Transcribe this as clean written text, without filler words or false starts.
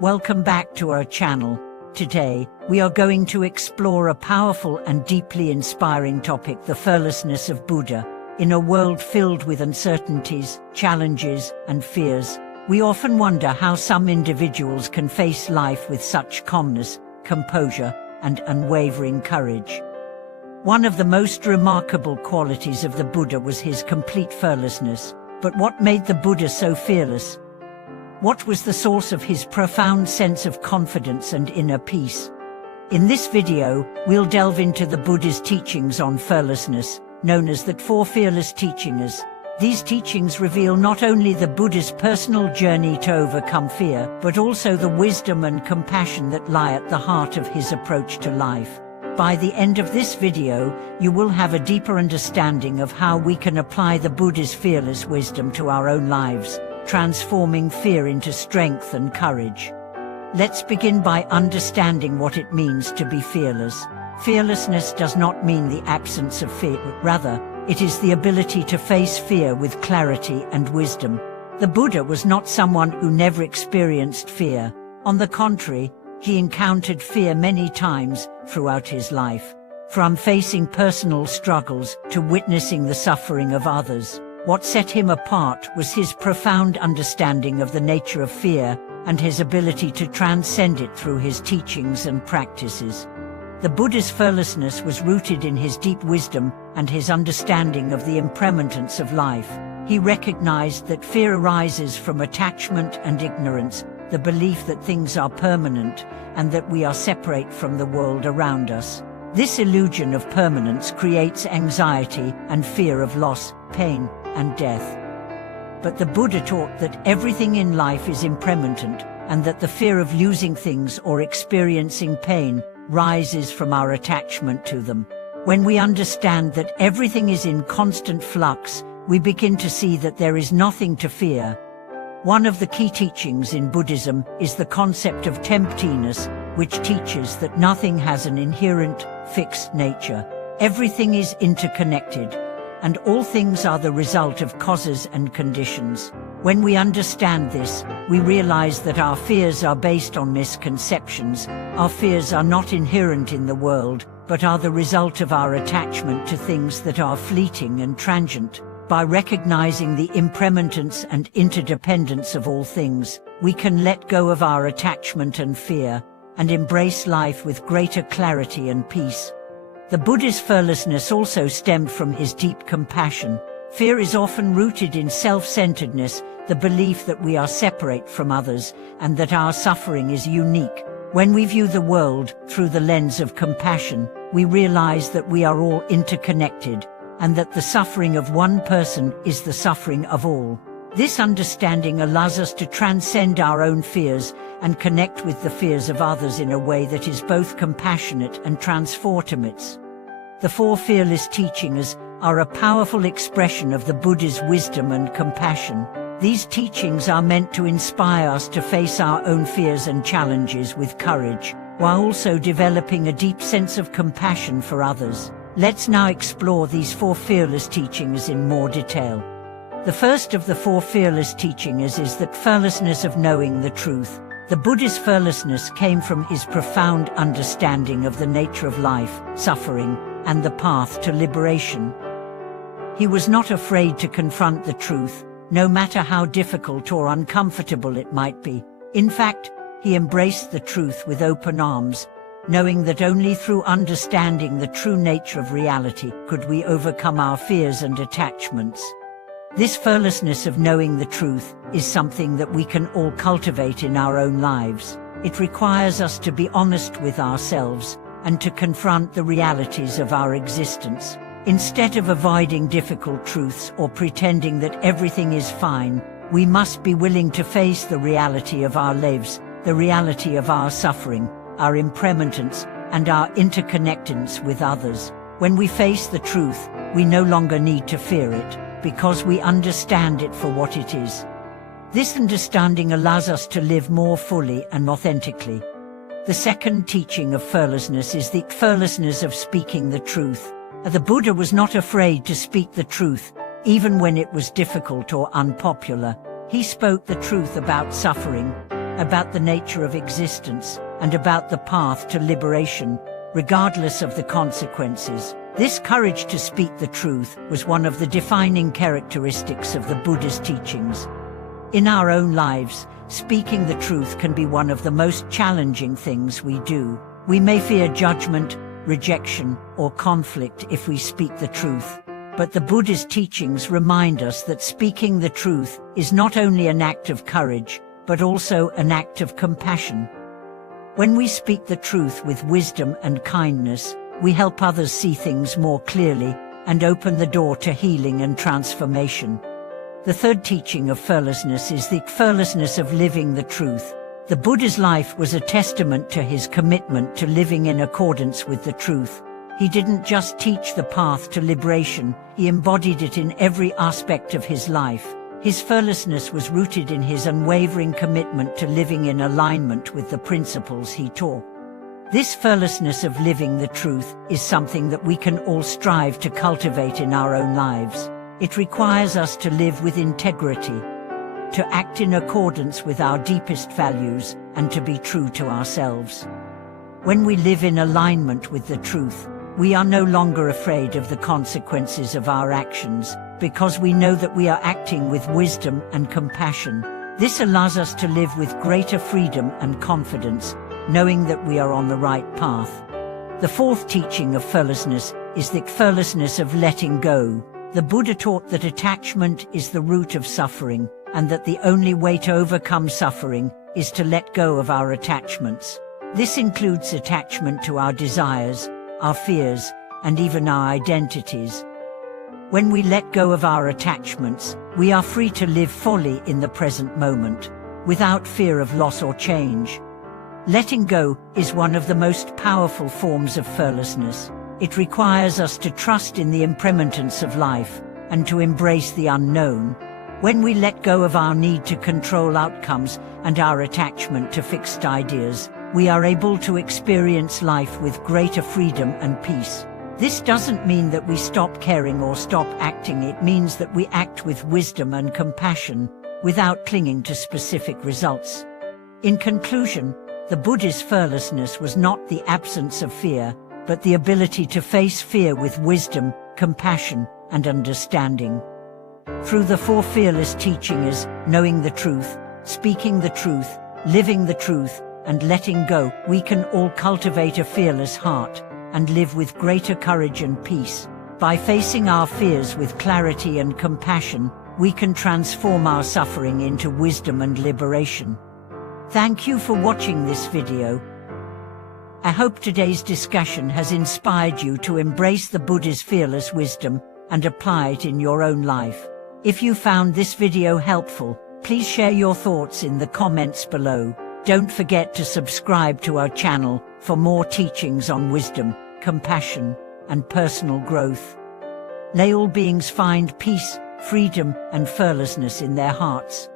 Welcome back to our channel. Today, we are going to explore a powerful and deeply inspiring topic: the fearlessness of Buddha. In a world filled with uncertainties, challenges, and fears, we often wonder how some individuals can face life with such calmness, composure, and unwavering courage. One of the most remarkable qualities of the Buddha was his complete fearlessness. But what made the Buddha so fearless? What was the source of his profound sense of confidence and inner peace? In this video, we'll delve into the Buddha's teachings on fearlessness, known as the Four Fearless Teachings. These teachings reveal not only the Buddha's personal journey to overcome fear, but also the wisdom and compassion that lie at the heart of his approach to life. By the end of this video, you will have a deeper understanding of how we can apply the Buddha's fearless wisdom to our own lives, transforming fear into strength and courage. Let's begin by understanding what it means to be fearless. Fearlessness does not mean the absence of fear, rather, it is the ability to face fear with clarity and wisdom. The Buddha was not someone who never experienced fear. On the contrary, he encountered fear many times throughout his life. From facing personal struggles to witnessing the suffering of others, what set him apart was his profound understanding of the nature of fear and his ability to transcend it through his teachings and practices. The Buddha's fearlessness was rooted in his deep wisdom and his understanding of the impermanence of life. He recognized that fear arises from attachment and ignorance, the belief that things are permanent and that we are separate from the world around us. This illusion of permanence creates anxiety and fear of loss, pain, and death. But the Buddha taught that everything in life is impermanent, and that the fear of losing things or experiencing pain rises from our attachment to them. When we understand that everything is in constant flux, we begin to see that there is nothing to fear. One of the key teachings in Buddhism is the concept of emptiness, which teaches that nothing has an inherent, fixed nature. Everything is interconnected, and all things are the result of causes and conditions. When we understand this, we realize that our fears are based on misconceptions. Our fears are not inherent in the world, but are the result of our attachment to things that are fleeting and transient. By recognizing the impermanence and interdependence of all things, we can let go of our attachment and fear, and embrace life with greater clarity and peace. The Buddha's fearlessness also stemmed from his deep compassion. Fear is often rooted in self-centeredness, the belief that we are separate from others, and that our suffering is unique. When we view the world through the lens of compassion, we realize that we are all interconnected, and that the suffering of one person is the suffering of all. This understanding allows us to transcend our own fears and connect with the fears of others in a way that is both compassionate and transformative. The Four Fearless Teachings are a powerful expression of the Buddha's wisdom and compassion. These teachings are meant to inspire us to face our own fears and challenges with courage, while also developing a deep sense of compassion for others. Let's now explore these four fearless teachings in more detail. The first of the four fearless teachings is the fearlessness of knowing the truth. The Buddha's fearlessness came from his profound understanding of the nature of life, suffering, and the path to liberation. He was not afraid to confront the truth, no matter how difficult or uncomfortable it might be. In fact, he embraced the truth with open arms, knowing that only through understanding the true nature of reality could we overcome our fears and attachments. This fearlessness of knowing the truth is something that we can all cultivate in our own lives. It requires us to be honest with ourselves and to confront the realities of our existence. Instead of avoiding difficult truths or pretending that everything is fine, we must be willing to face the reality of our lives, the reality of our suffering, our impermanence, and our interconnectedness with others. When we face the truth, we no longer need to fear it, because we understand it for what it is. This understanding allows us to live more fully and authentically. The second teaching of fearlessness is the fearlessness of speaking the truth. The Buddha was not afraid to speak the truth, even when it was difficult or unpopular. He spoke the truth about suffering, about the nature of existence, and about the path to liberation, regardless of the consequences. This courage to speak the truth was one of the defining characteristics of the Buddha's teachings. In our own lives, speaking the truth can be one of the most challenging things we do. We may fear judgment, rejection, or conflict if we speak the truth. But the Buddha's teachings remind us that speaking the truth is not only an act of courage, but also an act of compassion. When we speak the truth with wisdom and kindness, we help others see things more clearly and open the door to healing and transformation. The third teaching of fearlessness is the fearlessness of living the truth. The Buddha's life was a testament to his commitment to living in accordance with the truth. He didn't just teach the path to liberation, he embodied it in every aspect of his life. His fearlessness was rooted in his unwavering commitment to living in alignment with the principles he taught. This fearlessness of living the truth is something that we can all strive to cultivate in our own lives. It requires us to live with integrity, to act in accordance with our deepest values, and to be true to ourselves. When we live in alignment with the truth, we are no longer afraid of the consequences of our actions, because we know that we are acting with wisdom and compassion. This allows us to live with greater freedom and confidence, knowing that we are on the right path. The fourth teaching of fearlessness is the fearlessness of letting go. The Buddha taught that attachment is the root of suffering, and that the only way to overcome suffering is to let go of our attachments. This includes attachment to our desires, our fears, and even our identities. When we let go of our attachments, we are free to live fully in the present moment, without fear of loss or change. Letting go is one of the most powerful forms of fearlessness. It requires us to trust in the impermanence of life, and to embrace the unknown. When we let go of our need to control outcomes and our attachment to fixed ideas, we are able to experience life with greater freedom and peace. This doesn't mean that we stop caring or stop acting. It means that we act with wisdom and compassion, without clinging to specific results. In conclusion, the Buddha's fearlessness was not the absence of fear, but the ability to face fear with wisdom, compassion, and understanding. Through the four fearless teachings, knowing the truth, speaking the truth, living the truth, and letting go, we can all cultivate a fearless heart and live with greater courage and peace. By facing our fears with clarity and compassion, we can transform our suffering into wisdom and liberation. Thank you for watching this video. I hope today's discussion has inspired you to embrace the Buddha's fearless wisdom and apply it in your own life. If you found this video helpful, please share your thoughts in the comments below. Don't forget to subscribe to our channel for more teachings on wisdom, compassion, and personal growth. May all beings find peace, freedom, and fearlessness in their hearts.